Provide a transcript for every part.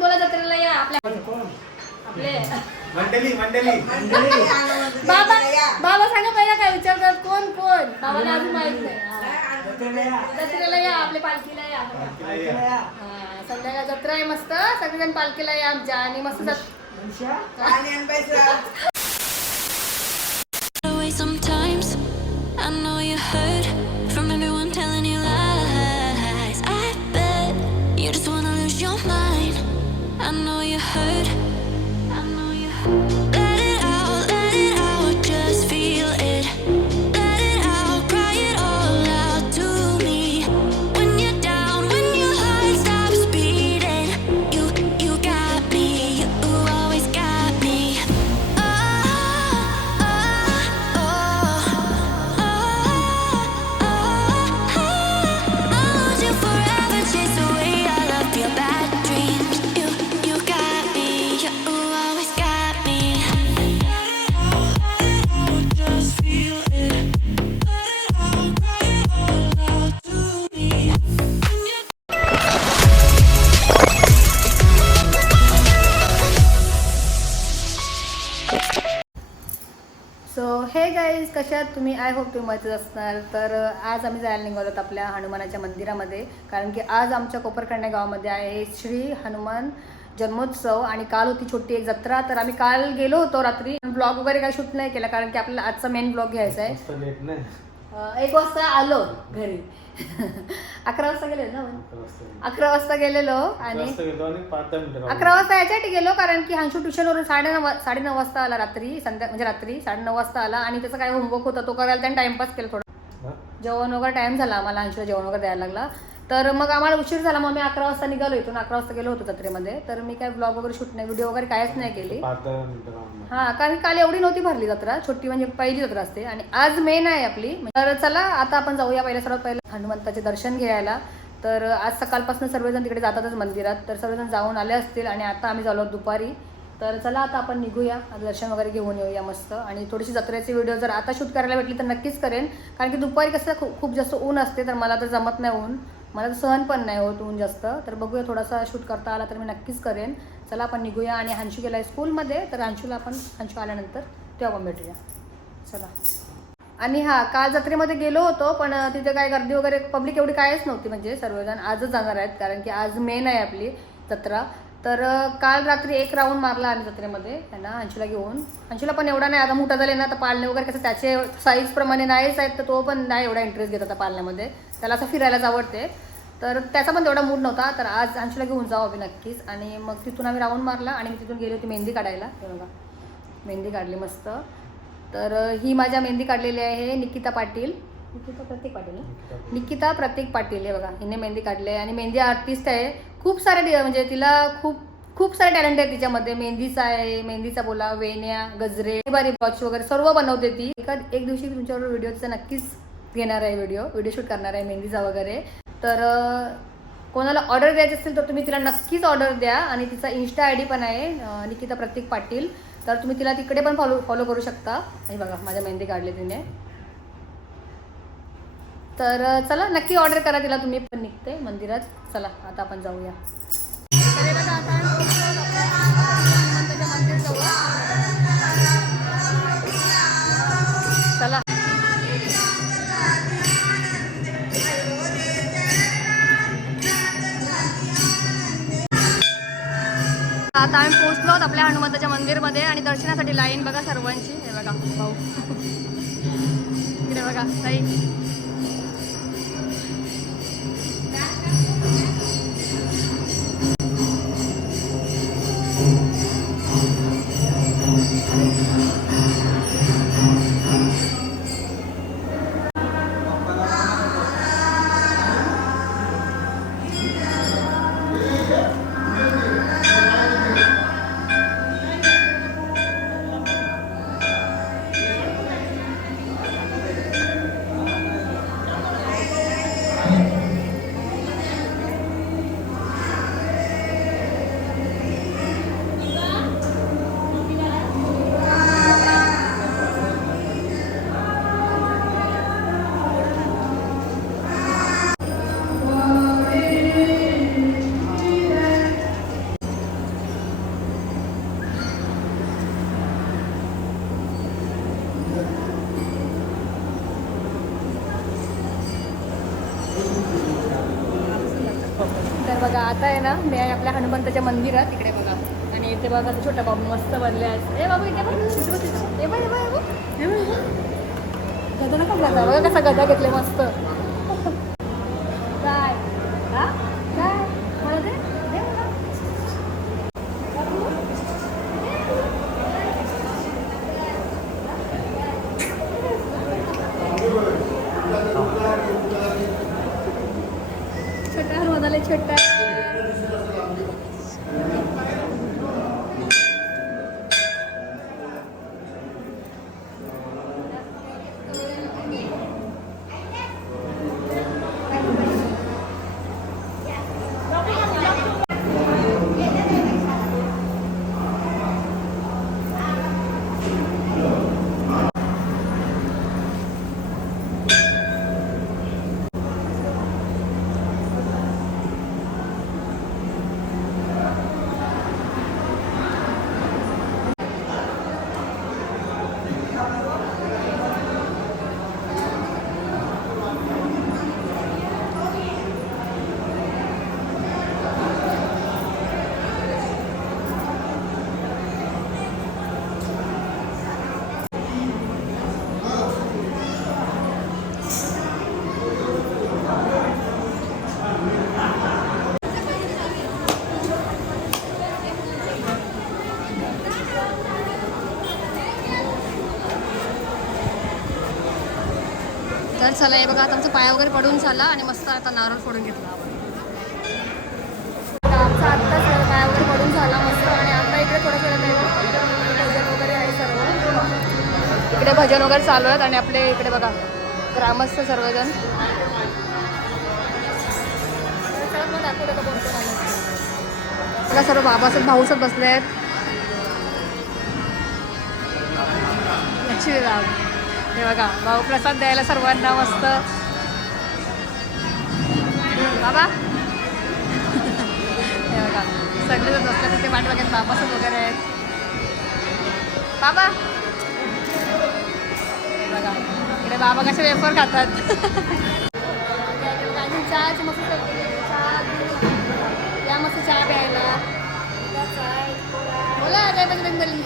पण बोला जत्रेला या आपल्या आपले मंडळी बाबा बाबा सांगा पहिला काय विचारतात कोण कोण बाबाला अजून माहित नाही. जत्रेला या आपल्या पालखीला या. संध्याकाळ जत्रा आहे मस्त सगळेजण पालखीला या आमच्या आणि मस्त Sometimes I know you heard from everyone telling you lies. I bet you just wanna lose your mind. I know you heard. I know you heard. Let it out, just feel it. Let it out, cry it all out to me. When you're down, when your heart stops beating, you got me, you always got me. So हे guys कशात तुम्ही I hope तुम्ही मजेत असणार. तर आज आम्ही जायला निघालोत आपल्या हनुमानाच्या मंदिरामध्ये कारण की आज आमच्या कोपरखंडा गावामध्ये आहे श्री हनुमान जन्मोत्सव आणि काल होती छोटी एक जत्रा. तर आम्ही काल गेलो होतो रात्री ब्लॉग वगैरे काही शूट नाही केला कारण की आपल्याला आजचा मेन ब्लॉग घ्यायचा आहे. 1 वाजता आलो घरी 11 वाजता गेले ना 11 वाजता गेलेलो आणि 11 वाजता याच्यासाठी गेलो कारण की हंशू ट्युशनवरून 9:30 वाजता आला रात्री म्हणजे रात्री 9:30 वाजता आला आणि त्याचा काय होमवर्क होता तो करायला त्याने टाइमपास केला थोडा. जेवण वगैरे टाइम झाला आम्हाला हंशूला जेवण वगैरे द्यायला लागला. तर मग आम्हाला उशीर झाला मग मी 11 वाजता निघालो इथून 11 वाजता गेलो होतो जत्रेमध्ये. तर मी काय ब्लॉग वगैरे शूट नाही व्हिडिओ वगैरे कायच नाही केली कारण काल एवढी नव्हती भरली जत्रा छोटी म्हणजे पहिली जत्रा असते आणि आज मेन आहे आपली. तर चला आता आपण जाऊया सर्वात पहिलं हनुमंताचे दर्शन घ्यायला. तर आज सकाळपासून सर्वजण तिकडे जातातच मंदिरात तर सर्वजण जाऊन आले असतील आणि आता आम्ही झालो दुपारी. तर चला आता आपण निघूया दर्शन वगैरे घेऊन येऊया मस्त आणि थोडीशी जत्रेची व्हिडिओ जर आता शूट करायला भेटली तर नक्कीच करेन कारण की दुपारी कसं खूप जास्त ऊन असते तर मला तर जमत नाही ऊन मला तर सहन पण नाही होत ऊन जास्त. तर बघूया थोडासा शूट करता आला तर मी नक्कीच करेन. चला आपण निघूया आणि हंशू गेला आहे स्कूलमध्ये तर हंशू आल्यानंतर तेव्हा आपण भेटूया. चला. आणि काल जत्रेमध्ये गेलो होतो पण तिथे काय गर्दी वगैरे पब्लिक एवढी कायच नव्हती म्हणजे सर्वजण आजच जाणार आहेत कारण की आज मेन आहे आपली जत्रा. तर काल रात्री 1 राऊंड मारला आणि जत्रेमध्ये त्यांना हंशूला घेऊन. हंशूला पण एवढा नाही आता मोठा झाले ना तर पाळणे वगैरे कसं त्याचे साईजप्रमाणे नाहीच आहेत तर तो पण नाही एवढा इंटरेस्ट घेत होता पाळण्यामध्ये त्याला असं फिरायलाच आवडते. तर त्याचा पण तेवढा मूड नव्हता तर आज हंशूला घेऊन जाऊ आम्ही नक्कीच. आणि मग तिथून आम्ही राऊंड मारला आणि मी तिथून गेली होती मेहंदी काढायला. हे बघा मेहंदी काढली मस्त. तर ही माझ्या मेहंदी काढलेली आहे निकिता प्रतीक पाटील हे बघा हिने मेहंदी काढली आहे आणि मेहंदी आर्टिस्ट आहे. खूप सारे म्हणजे तिला खूप सारे टॅलेंट आहे तिच्यामध्ये. मेहंदीचा आहे मेहंदीचा बोला वेण्या गजरे बारी ब्रॉच वगैरे सर्व बनवते ती. एक दिवशी तुमच्यावर व्हिडिओचा नक्कीच घेणार आहे व्हिडिओ शूट करणार आहे मेहंदीचा वगैरे. तर कोणाला ऑर्डर द्यायची असेल तर तुम्ही तिला नक्कीच ऑर्डर द्या आणि तिचा इंस्टा ID पण आहे निकिता प्रतीक पाटील. तर तुम्ही तिला तिकडे पण फॉलो करू शकता. हे बघा माझ्या मेहंदी काढली तिने. तर चला नक्की ऑर्डर करा तिला तुम्ही पण निघते मंदिरात. चला आता आपण जाऊया. चला आता आम्ही पोहोचलो आपल्या हनुमंताच्या मंदिरमध्ये आणि दर्शनासाठी लाईन बघा सर्वांची. हे बघा भाऊ इकडे बघा ताई. बघा आता आहे ना मी आहे आपल्या हनुमंताच्या मंदिरात इकडे बघा. आणि इथे बघा तो छोटा बाबू मस्त बनले आहे. ए बाबू इथे बघ, इथे बघ, इथे बघ. हे बघ, हे बघ, हे बघ. हे बघ, हे बघ. गदा नका गदा बघा कसा गदा घेतले मस्त. काय हा काय मला दे दे मला. छोटा हनुमानाला छोटा. तर चला हे बघा आता आमचा पाय वगैरे पडून झाला आणि मस्त आता नारळ फोडून घेतला आपण. आमचा आत्ताच पाय वगैरे पडून झाला मस्त. आणि आता इकडे थोडं भजन वगैरे आहे सर्व. इकडे भजन वगैरे चालू आहेत आणि आपले इकडे बघा ग्रामस्थ सर्वजण. बघा सर्व बाबासाहेब भाऊसाहेब बसले आहेत. श्रीराम. हे बघा भाऊ प्रसाद द्यायला सर्वांना मस्त. बाबा हे बघा सगळेजण बसले तिथे पाठीमागे बाबासाहेब वगैरे आहेत. बाबा बघा इकडे बाबा कसे वेफर खातात. चहाची मस्त या मस्त चहा प्यायला. बोला काय पाहिजे बेंगली.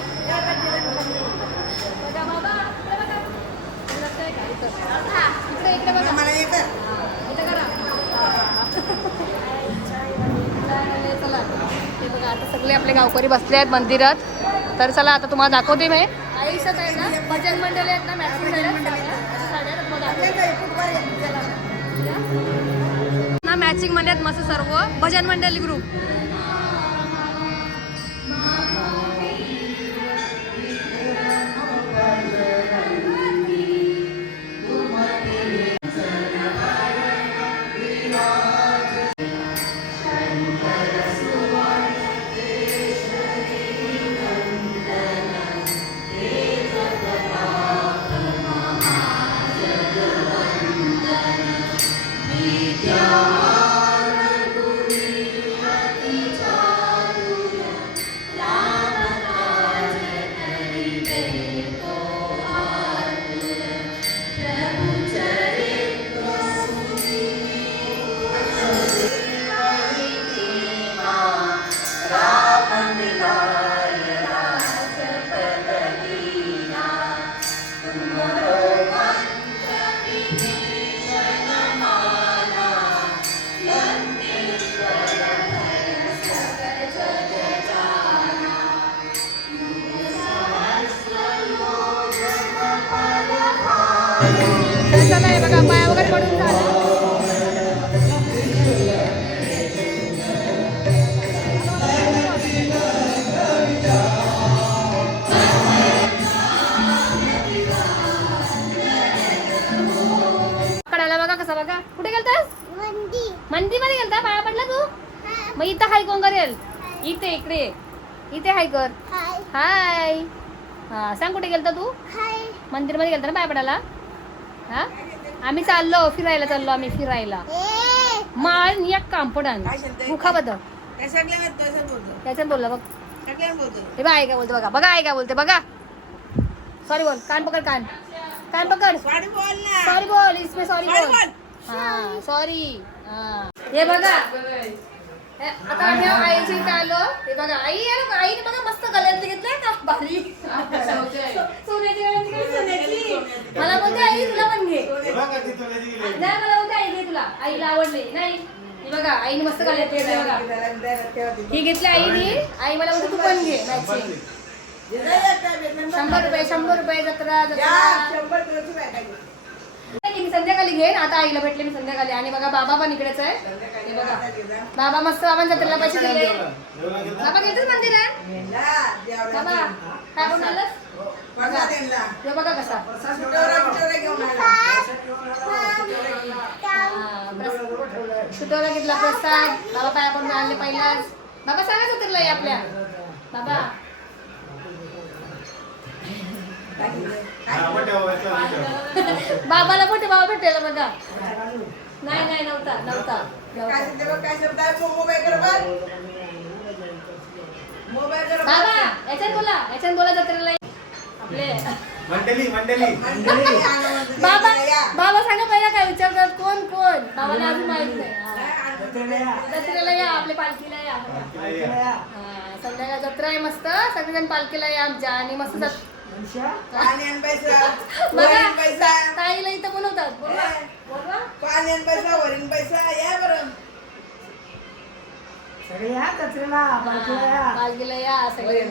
बघा बाबा इकडे इकडे बघा इथे करा. चला ते बघा आता सगळे आपले गावकरी बसले आहेत मंदिरात. तर चला आता तुम्हाला दाखवते मी. आयुष्यात आहे ना भजन मंडळी आहेत ना मॅचिंग ना मॅचिंग मध्ये आहेत मस्त सर्व भजन मंडळी ग्रुप. चला हे बघा पाया वगैरे पडून झाला. कडाला बघा कसा बघा. कुठे गेलतास? मंदी मध्ये गेलता. पाया पडला तू. मग इथं हाय कोण करेल. इथे इकडे इथे हाय कर. हाय. हा सांग कुठे गेलता तू. मंदिर मध्ये गेलता ना पाया पडायला. हा आम्ही चाललो फिरायला. चाललो आम्ही फिरायला. माळ एक कांपडान मुखा बदल त्याच्यात बोलला बघ. हे बघ आई काय बोलते बघा. बघा आई काय बोलते बघा. सॉरी बोल. कान पकड. कान कान पकड. सॉरी बोल. इसमें सॉरी बोल. हाँ सॉरी. हाँ ये बघा आता आम्ही आईच्या इथे आलो. हे बघा आई आहे ना, आईने बघा मस्त गळ्यातली घेतलंय का भारी सोन्याची गळ्यातली. मला बोलते आई तुला पण घे. नाही मला बोलते आई घे तुला, आईला आवडले नाही. हे बघा आईने मस्त गळ्यातली घेतलंय बघा. ही घेतली आईने. आई मला बोलते तू पण घे मॅचिंग. 100 रुपये जत्रा मी संध्याकाळी घेईन. आता आईला भेटले मी संध्याकाळी. आणि बघा बाबा पण इकडेच आहे. हे बघा बाबा मस्त बाबांच्या जत्रेला पैसे दिले. बाबा घेतच मंदिर आहे बाबा. काय कोण आलं हे बघा कसा शुटोला घेतला प्रसाद. बाबा पाया पण आणले पहिलाच. बाबा सांगा जत्रेला आपल्या बाबा. बाबाला मोठे बाबा भेटेल बघा. नाही नाही नव्हता. बाबा याच्यात बोला जत्रेला आपले बाबा. बाबा सांगा पहिला काय विचारतात कोण बाबाला अजून माहित नाही. जत्रेला या आपल्या पालखीला या. संध्याकाळ जत्रा आहे मस्त. सगळेजण पालखीला या आमच्या. आणि मस्त ताईला इथं बोलवतात. पालखीला या सगळे.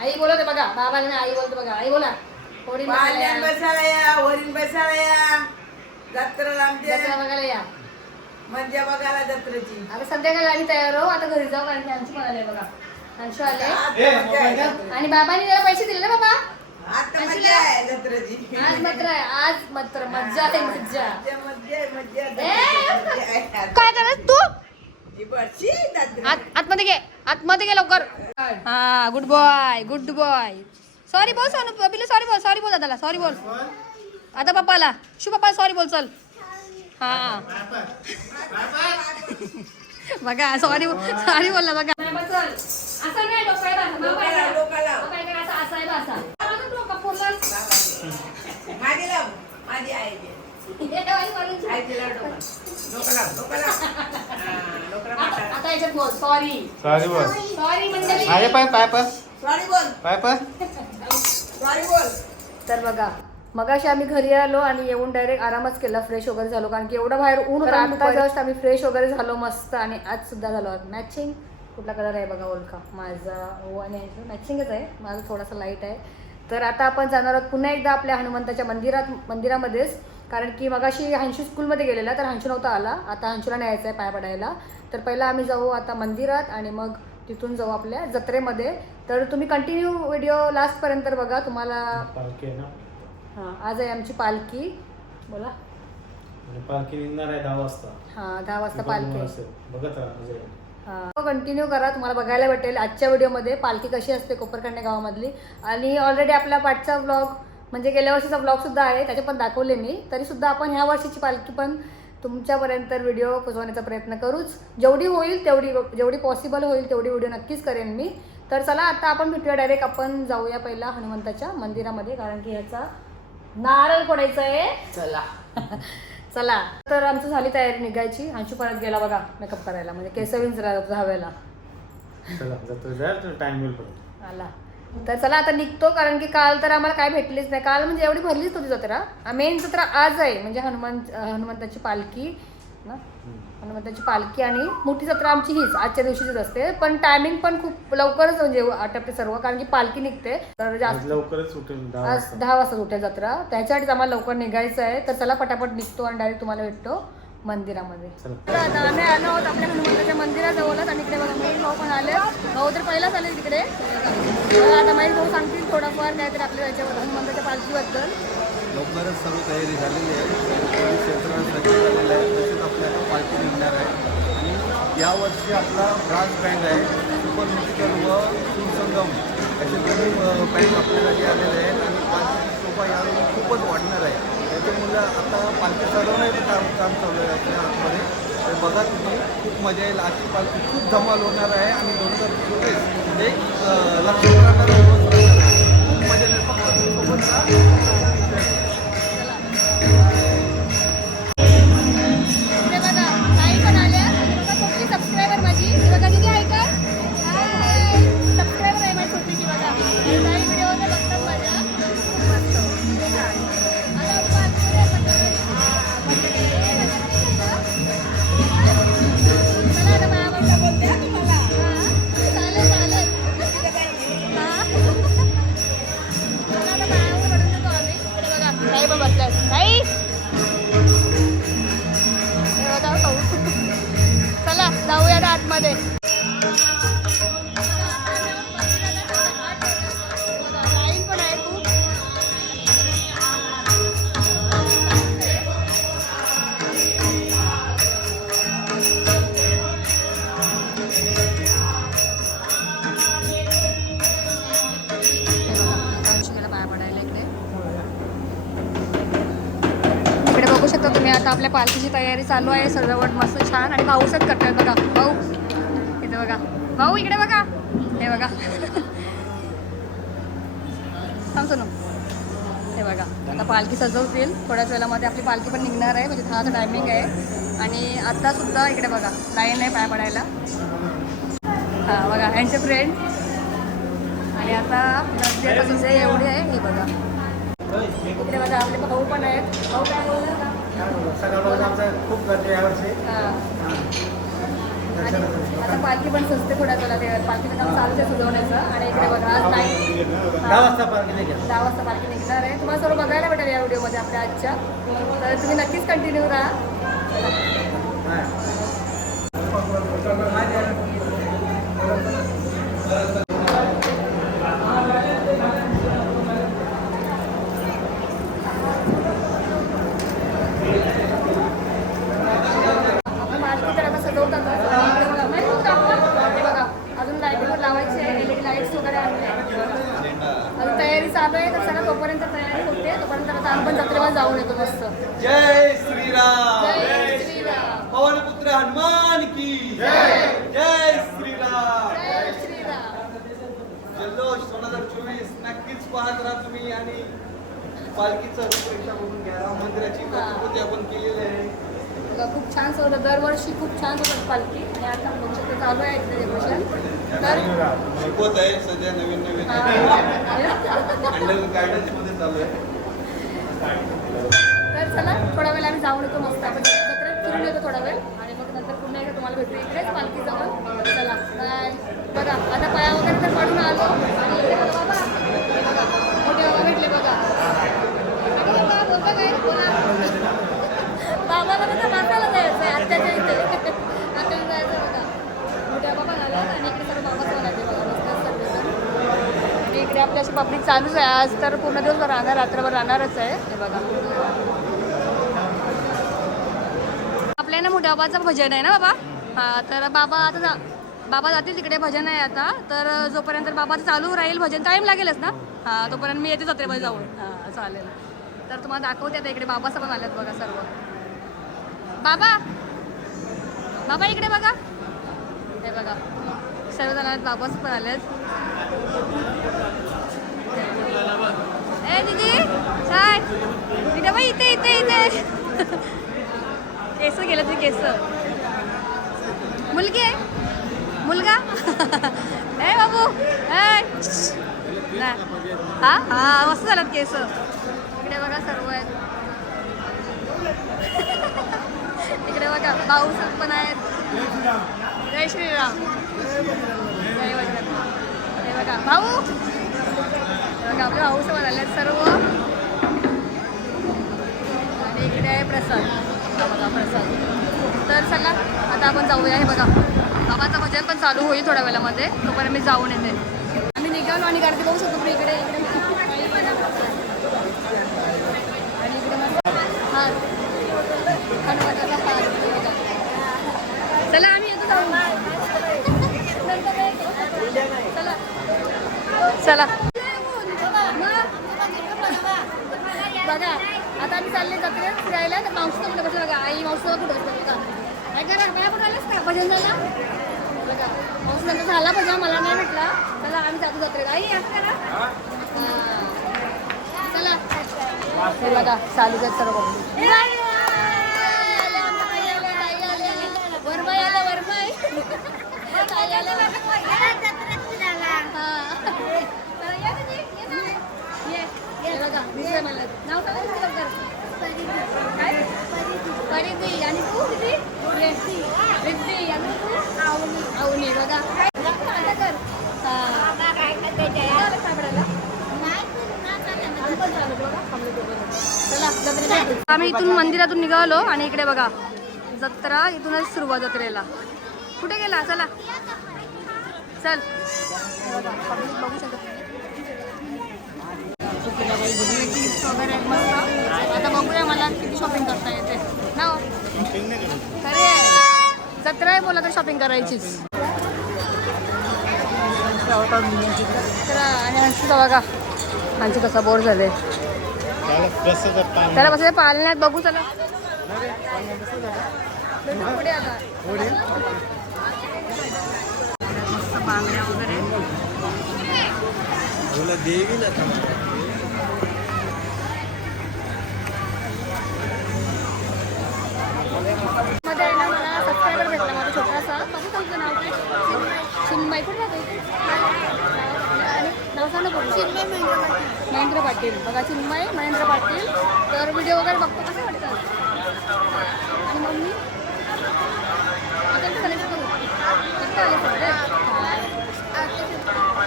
आई बोलवते बघा. बाबा नाही आई बोलतो बघा. आई बोला जत्रा बघायला या. म्हणजे बघायला जत्रेची. आता संध्याकाळी आम्ही तयार हो. आता घरी जाऊ कारण की आमची म्हणाले बघा अंशू आले. आणि बाबांनी त्याला पैसे दिले ना बाबा. आता मजा आहे जत्रेची. आज मात्र आहे. आज मात्र मज्जा आहे मज्जा. मजा काय करत तू जत्रा. आतमध्ये घे लवकर. हा गुड बॉय. सॉरी बोल सोनू पिलू. सॉरी बोल दादाला. सॉरी बोल आता पप्पाला. पप्पाला सॉरी बोल चल. हा बघा सॉरी बोलला बघा. असं नाही माझी आई आता याच्यात बोल सॉरी मंडळी. सॉरी बोल. तर बघा मगाशी आम्ही घरी आलो आणि येऊन डायरेक्ट आरामच केला. फ्रेश वगैरे झालो कारण की एवढं बाहेर ऊन होतं. आता जस्ट आम्ही फ्रेश वगैरे झालो मस्त. आणि आज सुद्धा झालो मॅचिंग. कुठला कलर आहे बघा ओळखा. माझा आणि मॅचिंगच आहे. माझा थोडासा लाईट आहे. तर आता आपण जाणार आहोत पुन्हा एकदा आपल्या हनुमंताच्या मंदिरामध्येच. कारण की मगाशी हंशू स्कूलमध्ये गेलेला तर हंशू नव्हता आला. आता हंशूला न्यायचं आहे पाय पडायला. तर पहिला आम्ही जाऊ आता मंदिरात आणि मग तिथून जाऊ आपल्या जत्रेमध्ये. तर तुम्ही कंटिन्यू व्हिडिओ लास्टपर्यंत बघा. तुम्हाला हां आज आहे आमची पालखी. बोला पालखी निघणार आहे 10 वाजता. हां 10 वाजता पालखी. बघत राहा. हां कंटिन्यू करा. तुम्हाला बघायला भेटेल आजच्या व्हिडिओमध्ये पालखी कशी असते कोपरखंडे गावामधली. आणि ऑलरेडी आपला पाठचा व्लॉग म्हणजे गेल्या वर्षीचा व्लॉगसुद्धा आहे त्याचे पण दाखवले मी. तरीसुद्धा आपण ह्या वर्षीची पालखी पण तुमच्यापर्यंत व्हिडिओ पोचवण्याचा प्रयत्न करूच. जेवढी होईल जेवढी पॉसिबल होईल तेवढी व्हिडिओ नक्कीच करेन मी. तर चला आता आपण भेटूया डायरेक्ट. आपण जाऊया पहिला हनुमंताच्या मंदिरामध्ये कारण की ह्याचा नारळ फोडायचा आहे. चला तर आमची झाली तयारी निघायची. अंशू परत गेला बघा मेकअप करायला म्हणजे केस धावायला आला. तर चला आता निघतो कारण की काल तर आम्हाला काय भेटलीच नाही. काल म्हणजे एवढी भरलीच होती जत्रा. मेन जत्रा आज आहे म्हणजे हनुमंताची पालखी ना. हनुमंताची पालखी आणि मोठी जत्रा आमची हीच आजच्या दिवशीच असते. पण टायमिंग पण खूप लवकरच म्हणजे आटपते सर्व कारण की पालखी निघते. तर जास्त लवकरच उठेल. आज 10 वाजता उठेल जत्रा. त्याच्यासाठीच आम्हाला लवकर निघायचं आहे. तर चला पटापट निघतो आणि डायरेक्ट तुम्हाला भेटतो मंदिरामध्ये. तर आता आम्ही आलो आहोत आपल्या हनुमंताच्या मंदिराजवळच. आणि इकडे बघा महेश भाऊ पण आले. भाऊ तर पहिलाच आले तिकडे. आता महेश भाऊ सांगतील थोडंफार काहीतरी आपल्या याच्यावर हनुमंताच्या पालखीबद्दल. लवकरच सर्व तयारी झालेली आहे. पोलीस यंत्रणा सज्ज झालेलं आहे. तसेच आपल्याला पालखी निघणार आहे. आणि यावर्षी आपला ब्रास बँड आहे सुपर म्युझिकल व सुरसंगम असे दोन्ही बँड आपल्यासाठी आलेले आहेत. आणि पालखीची शोभा यावेळी खूपच वाढणार आहे. त्याच्यामुळे आता पालखी सजवण्याचं काम चालू आहे आपल्या आतमध्ये. तर बघा तुम्ही खूप मजा येईल. आजची पालखी खूप धमाल होणार आहे. आणि 2024 एक लक्षात राहणारा दिवस राहणार आहे. खूप मजा येईल. फक्त सोबत राहा. इकडे बघा ताई पण आल्या. बघा कुठली सबस्क्रायबर माझी आता आपल्या पालखीची तयारी चालू आहे. सजावट मस्त छान आणि भाऊसच करतात बघा. भाऊ इथे बघा. भाऊ इकडे बघा. हे बघा. थांब सोनू. हे बघा आता पालखी सजवतील. थोड्याच वेळामध्ये आपली पालखी पण निघणार आहे. म्हणजे 10चा टायमिंग आहे. आणि आत्तासुद्धा इकडे बघा लाईन आहे पाय पडायला. हां बघा ह्यांचे फ्रेंड. आणि आता गर्दी आता सध्या एवढी आहे. हे बघा इकडे बघा आपले भाऊ पण आहेत. भाऊ काय बोलणार का? सगळं आमचं खूप गर्दी यावर्षी. हां आणि आता पालखी पण सजते थोड्या वेळा. ते पालखीचं काम चालू आहे सजवण्याचं. आणि इकडे बघा आज नाही 10 वाजता पालखी निघेल. 10 वाजता पालखी निघणार आहे. तुम्हाला सर्व बघायला भेटेल या व्हिडिओमध्ये आपल्या आजच्या. तर तुम्ही नक्कीच कंटिन्यू राहा. आपण पालखी तर आता सजवतात. बघा अजून लाईटिंग लावायची आहे. LED लाईट्स वगैरे आणले. अजून तयारी चालू आहे. तर सगळं तोपर्यंत तयारी होते. तोपर्यंत आता आपण जत्रेवर जाऊन येतो मस्त. जय श्रीराम. जय श्रीराम. पवन पुत्र हनुमान की जय. जय श्रीराम. जय श्रीराम. जल्लोष 2024 नक्कीच पाहत राहा तुम्ही. आणि पालखीचा रूपरेषा बघून घ्या. मंदिराची प्रतिकृती आपण केलेली आहे. खूप छान सजवलं. दरवर्षी खूप छान सजवत पालखी. आणि आता बघू शकतो चालू आहे इथे डेकोरेशन. तर शिकवत आहे सध्या नवीन नवीन अंडर गायडन्स मध्ये चालू आहे. तर चला थोडा वेळ आम्ही जाऊन येतो मस्त. आपण जत्रेत फिरून येतो थोडा वेळ. आणि मग नंतर पुन्हा एकदा तुम्हाला भेटू इकडेच पालखी जाऊन. चला बाय. बघा आता पाया वगैरे तर पडून आलो. आणि इकडे बघा बाबा. बघा मोठे बाबा भेटले बघा. बाबा बोलता काय बोला. बाबाला बघा मासाला जायचं आहे आत्याच्या इथे. आत्याला जायचं बघा. मोठ्या बाबा झाला. आणि इकडे सर्व बाबाच बनायचे बघा मस्त सर्वजण. आणि इकडे आपली अशी पब्लिक चालूच आहे. आज तर पूर्ण दिवसभर राहणार रात्रभर राहणारच आहे. हे बघा आपल्या ना मोठ्या बाबाचं भजन आहे ना बाबा. हां तर बाबा आता बाबा जातील तिकडे. भजन आहे आता. तर जोपर्यंत बाबाचं चालू राहील भजन टाईम लागेलच ना. हां तोपर्यंत मी येते जत्रेमध्ये जाऊन. हां चालेल. तर तुम्हाला दाखवते आता इकडे बाबाचं पण आलेत बघा सर्व. बाबा बाबा इकडे बघा. हे बघा सर्वजण आलेत. बाबाच पण आलेत. ए दीदी काय इथे बाई इथे इथे इथे केस गेलं ते केस. मुलगी आहे मुलगा. ए बाबू हा हा मस्त झालं केस. इकडे बघा सर्व आहेत. इकडे बघा भाऊ पण आहेत. जय श्रीराम. जय वजन. हे बघा भाऊ. हे बघा आपले भाऊ पण आले सर्व. आणि इकडे आहे प्रसाद. हा बघा प्रसाद. तर चला आता आपण जाऊया. हे बघा बाबाचं भजन पण चालू होईल थोड्या वेळामध्ये. तोपर्यंत मी जाऊन येते. आम्ही निघालो आणि गर्दी बघू शकतो तुम्ही इकडे. आणि इकडे मस्त हां चला आम्ही येतो जाऊन. चला चला बघा आता आम्ही चालले जत्रेत फिरायला. तर मावशीचं कुठे बसलं बघा. आई मावशीचं कुठे बसलं बघा. काय करा मला पण आलंच का भजन झाला बघा. मावशीचा झाला भजन मला नाही भेटला. चला आम्ही जातो जत्रेत. आई असं करा. चला हे बघा चालूच आहेत सर्व. वरमाई आला वरमाई. बघा दिसतंय मला. नाव काय काय परिधी. आणि तू किती रिद्धी. आणि तू आवनी बघा. आम्ही इथून मंदिरातून निघालो. आणि इकडे बघा जत्रा इथूनच सुरुवात जत्रेला. कुठे गेला चला चल. बघू शकतो वगैरे मस्त. आता बघूया मला किती शॉपिंग करता येते ना. खरे जत्रा आहे बोला तर शॉपिंग करायचीच. आणि हंसीचं बघा हंसी कसा बोर झाले. त्याला बसायचं पालण्यात बघू चला. भेटू पुढे आता. मस्त बांगड्या वगैरे. तुला देवी ना मध्ये आहे ना मला सबस्क्रायबर भेटला माझा छोटासा. कसं तुमचं नाव काय? चिन्मय. कुठे राहतो इथे? आणि नाव सांग ना पूर्ण. महेंद्र पाटील. बघा चिन्मय महेंद्र पाटील. तर व्हिडिओ वगैरे बघतो. कसं वाटतं? आणि मम्मी आता कनेक्ट करू. कुठे आले सगळे?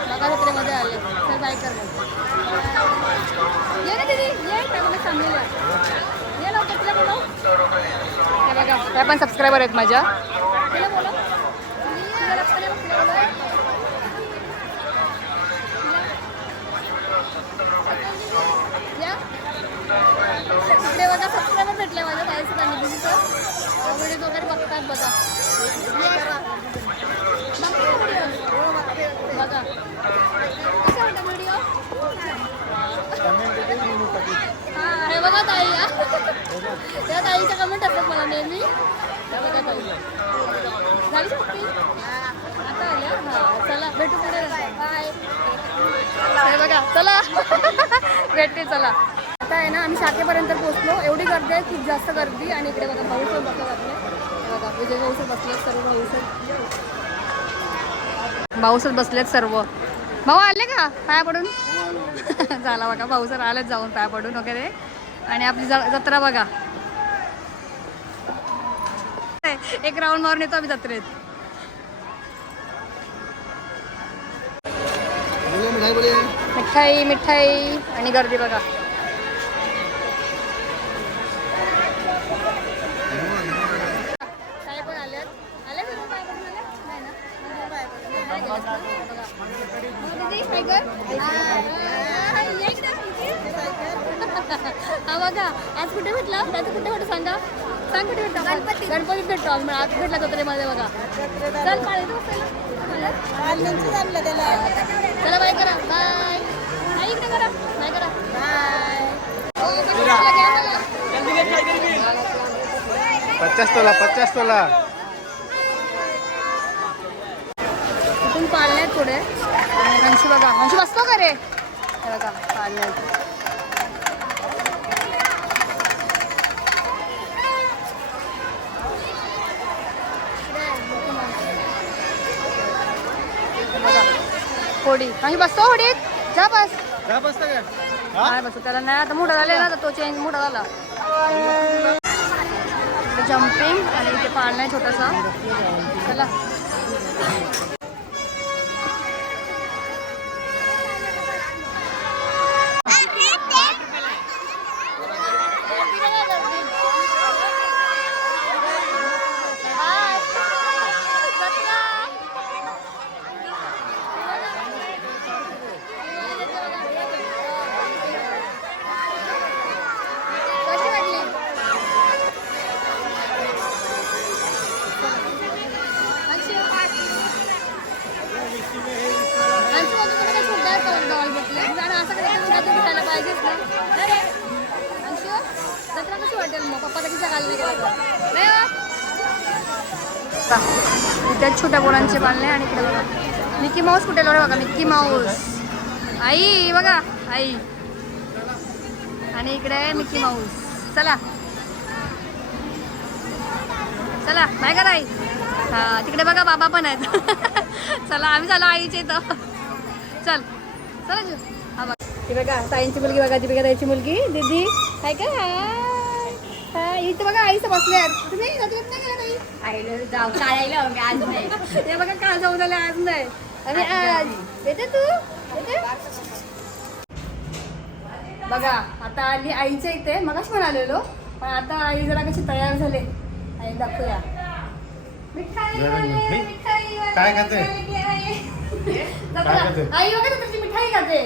बघा जत्रेमध्ये आले. चल बाय कर मग. ये ना दीदी ये. काय मला सांगलेलं ये लवकर. तिला बोलव. हे बघा त्या पण सबस्क्रायबर आहेत माझ्या. तिला बोलव. तिला लक्ष द्या. या इकडे बघा सबस्क्रायबर भेटले माझ्या ताईचं फॅमिलीचं. व्हिडिओ वगैरे बघतात बघा. बघा कसं वाटतं व्हिडिओ. हां हे बघा ताई. त्या ताईच्या कमेंट असतात मला नेहमी. बघा ताई झाली शकते आता आल्या. हां चला भेटू पुढे. बाय. हे बघा चला भेटते. चला आता आहे ना आम्ही शाखेपर्यंत पोहोचलो. एवढी गर्दी आहे, खूप जास्त गर्दी. आणि इकडे बघा भाऊ पण बघतात आपले. बघा विजय भाऊसर बसलेत सर्व. भाऊसर बसलेत सर्व. भाऊ आले का पाया पडून? झाला बघा भाऊसर आलेच जाऊन पाया पडून वगैरे. आणि आपली जत्रा बघा. एक राऊंड मारून येतो आम्ही जत्रेत. मिठाई मिठाई आणि गर्दी बघा. काय पण आल्यात. आल्या सर्व पाय पडून आल्या? नाही ना. हा बघा आज कुठे भेटला? त्याचं कुठे भेटू सांगा. सांग कुठे भेटतो? गणपतीत भेटतो आज. आज भेटला जत्रेमध्ये बघा. चल पाळीचं बसायला. चला बाय करा. बाय. नाही इकडे करा. नाही करा. बाय. 50 तोला. इथून पाळले आहेत पुढे. आणि हंशी बघा. हंशी बसतो का रे? हे बघा पाळले आहेत. बघा होडी. हंशी बसतो होडीत. जा बस. काय बसतो त्याला नाही. आता मोठा झाला ना तर तो चेंज मोठा झाला. जम्पिंग आणि इथे पाळणं आहे छोटासा. चला इथे छोट्या पोरांचे बांधले. आणि इकडे बघा मिकी माऊस कुठे बघा. मिकी माऊस आई बघा आई. आणि इकडे आहे मिकी माऊस. चला चला नाही करा आई. हा तिकडे बघा बाबा पण आहेत. चला आम्ही झालो आईच्या इथं. चल चला जीव. हा बघा ती बघा ताईंची मुलगी बघा. ती बघा ताईची मुलगी दीदी काय काय. हा इथे बघा आईचं बसले आहेत. तुम्ही जत्रेत नाही गेला ताई? आईला जाऊ काढायला मी आज नाही. हे बघा का जाऊन आले आज नाही. आणि आज येते तू येते बघा. आता आली आईच्या इथे. मगाशी पण आलेलो पण आता आई जरा कशी तयार झाले. आई दाखवूया. मिठाई काय खाते? आई बघा तुझी मिठाई खाते.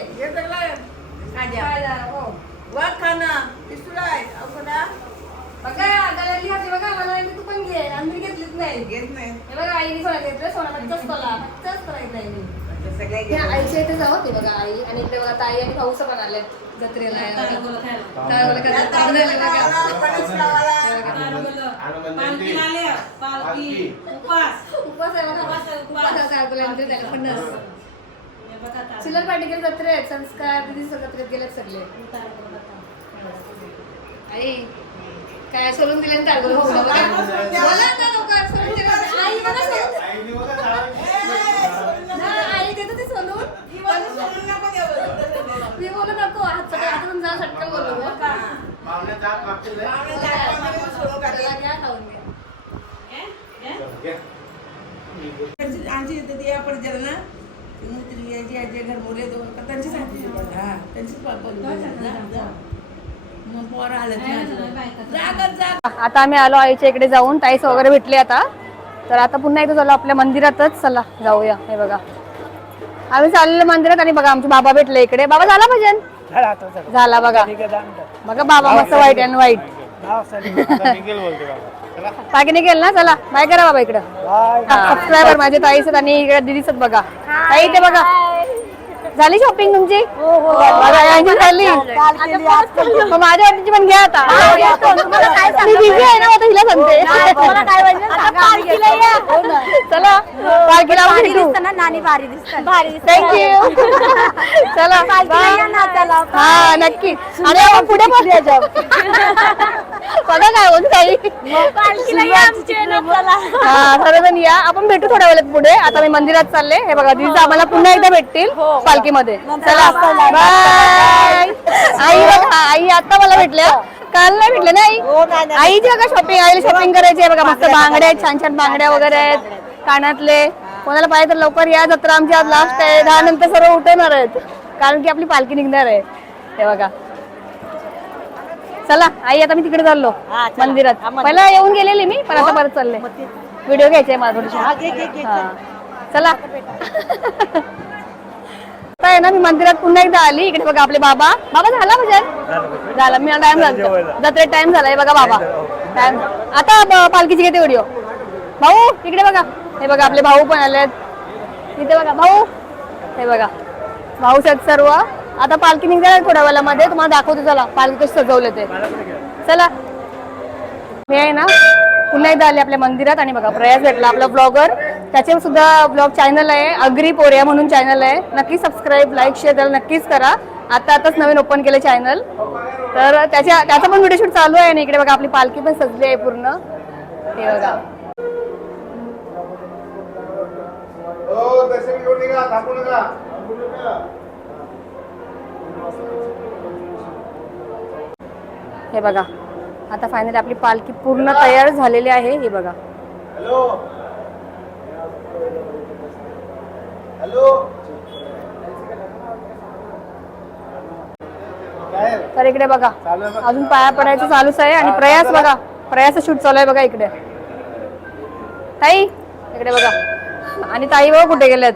बघा गळ्यातली खाते बघा. मला तू पण घे. आम्ही घेतलीच नाही. घेत नाही. हे बघा आईने सोळा घेतलं. सोळा 50 तोला. 50 तोला घेतला आईने. सगळे हे आईच्या इथे जाऊ ते बघा आई आणि इकडे बघा ताई आणि भाऊस पण आले जत्रेला ताळगोला खायला. उपवास आहे बघा ताळगोल्यामध्ये त्याला फणस. चिल्लर पाटील जत्रेत संस्कार दिदी जत्रेत गेलेत सगळे. आई काय सोडून दिले ना ताळगोला भाऊला बघा. बोला ना लवकर, सोडून दिलं. आई बघा सोडून. ना, आई देतो ते सोडून. मी बोलू नको हातून जा सटकन बोलू. चला, घ्या खाऊन घ्या. आमची इथे ते आपण गेलं ना याची घर मुले दोन त्यांचीच त्यांचीच मग पोरं आलं. आता आम्ही आलो आईच्या इकडे जाऊन टाईस वगैरे भेटले आता. तर आता पुन्हा एकदा झालो आपल्या मंदिरातच. चला जाऊया. हे बघा आम्ही चाललेलो मंदिरात आणि बघा आमचे बाबा भेटले इकडे. बाबा झाला भजन? झाला बघा. बघा बाबा मस्त व्हाईट अँड व्हाईट. बाकी निघेल ना. चला बाय करा बाबा इकडं. सबस्क्रायबर माझे ताईच आणि इकडे दिदीच बघा. ताई ते बघा झाली शॉपिंग तुमची? झाली. मग माझ्या वाटीची पण घ्या आता. मी बिझी आहे ना आता हिला सांगते. चला पालखीला भेटू. थँक्यू. चला हा नक्की. आणि आपण पुढे पण बघा काय होत काही. हा सर्वजण या. आपण भेटू थोड्या वेळात पुढे. आता मी मंदिरात चालले. हे बघा दिदी आम्हाला पुन्हा एकदा भेटतील पालखीमध्ये. चला बाय. आई बघा आई आता मला भेटल्या. काल नाही भेटले ना आई. आईची बघा शॉपिंग. आईला शॉपिंग करायची आहे बघा. मस्त बांगड्या आहेत, छान छान बांगड्या वगैरे आहेत कानातले. कोणाला पाहिजे तर लवकर या. जत्रा आमची आज लास्ट आहे. 10 नंतर सर्व उठवणार आहेत कारण की आपली पालखी निघणार आहे. हे बघा चला आई आता मी तिकडे चाललो मंदिरात. पहिला येऊन गेलेली मी पण आता परत चालले. व्हिडिओ घ्यायचे मला थोडीशी. चला आहे ना मी मंदिरात पुन्हा एकदा आली. इकडे बघा आपले बाबा. बाबा झाला भजन? झाला. मी टाइम झाला जत्रेत टाइम झालाय बघा बाबा. टाइम आता पालखीची घेते व्हिडिओ. भाऊ इकडे बघा. हे बघा आपले भाऊ पण आलेत इथे बघा. भाऊ हे बघा भाऊ आहेत सर्व. आता पालखी निघणार थोड्या वेळामध्ये. तुम्हाला दाखवते चला पालखी कशी सजवले ते. चला मी आहे ना पुन्हा एकदा आले आपल्या मंदिरात. आणि बघा प्रयास भेटला आपला ब्लॉगर. त्याचे सुद्धा ब्लॉग चॅनल आहे अग्री पोरिया म्हणून चॅनल आहे. नक्की सबस्क्राईब लाईक शेअर त्याला नक्कीच करा. आताच नवीन ओपन केलं चॅनल. तर त्याचा पण व्हिडिओ शूट चालू आहे. आणि इकडे बघा आपली पालखी पण सजली आहे पूर्ण. हे बघा हे बघा आता फायनली आपली पालखी पूर्ण तयार झालेली आहे. हे बघा तर इकडे बघा अजून पाया पडायचं चालूच आहे. आणि प्रयास बघा प्रयास शूट चालू आहे बघा इकडे. ताई इकडे बघा. आणि ताई बघा कुठे गेल्यात.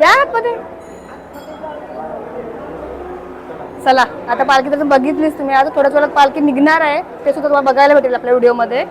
या मध्ये. चला आता पालखी तर बघितलीच तुम्ही. आता थोड्याच वेळात पालखी निघणार आहे. ते सुद्धा तुम्हाला बघायला भेटेल आपल्या व्हिडिओमध्ये.